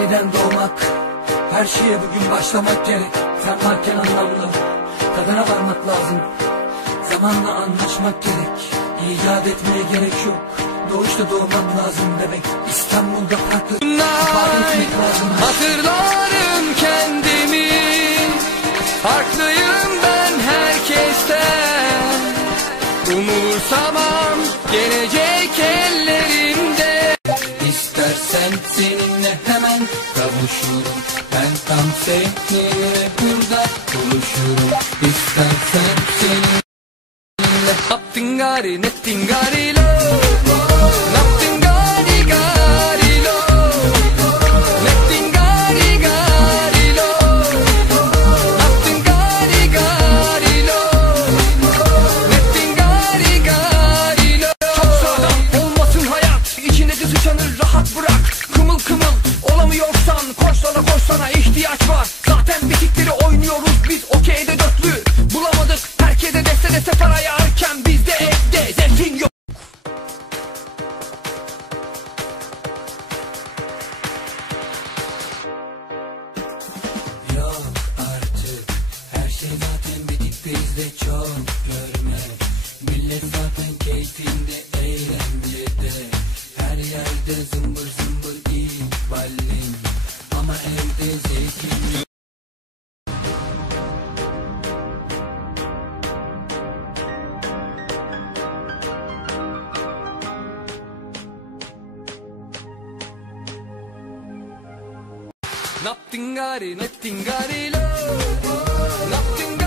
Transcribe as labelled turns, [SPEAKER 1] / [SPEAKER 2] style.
[SPEAKER 1] Yeniden doğmak Her şeye bugün başlamak gerek. Sen varken anlamlı Tadına varmak lazım. Zamanla anlaşmak gerek. İcat etmeye gerek yok. Doğuşta doğmak lazım demek. İstanbul'da farklı ifade etmek lazım.
[SPEAKER 2] Hatırlarım kendimi. Farklıyım ben herkesten. Umursamam gelecek
[SPEAKER 1] İstersen seninle hemen kavuşurum. Ben tam seninle burada buluşurum. İstersen seninle.
[SPEAKER 2] Nothing gari, nothing gari lo Koşsana ihtiyaç var. Zaten bitikleri oynuyoruz biz okeyde dörtlü. Bulamadık herkese deste deste para yarken Bizde evde yok.
[SPEAKER 1] Yok artık Her şey zaten bitik bizde çok görme Millet zaten keyfinde eğlencede Her yerde zımbır zımbır iyi ballin Nothing got it,
[SPEAKER 2] nothing got it, oh, oh, nothing got it.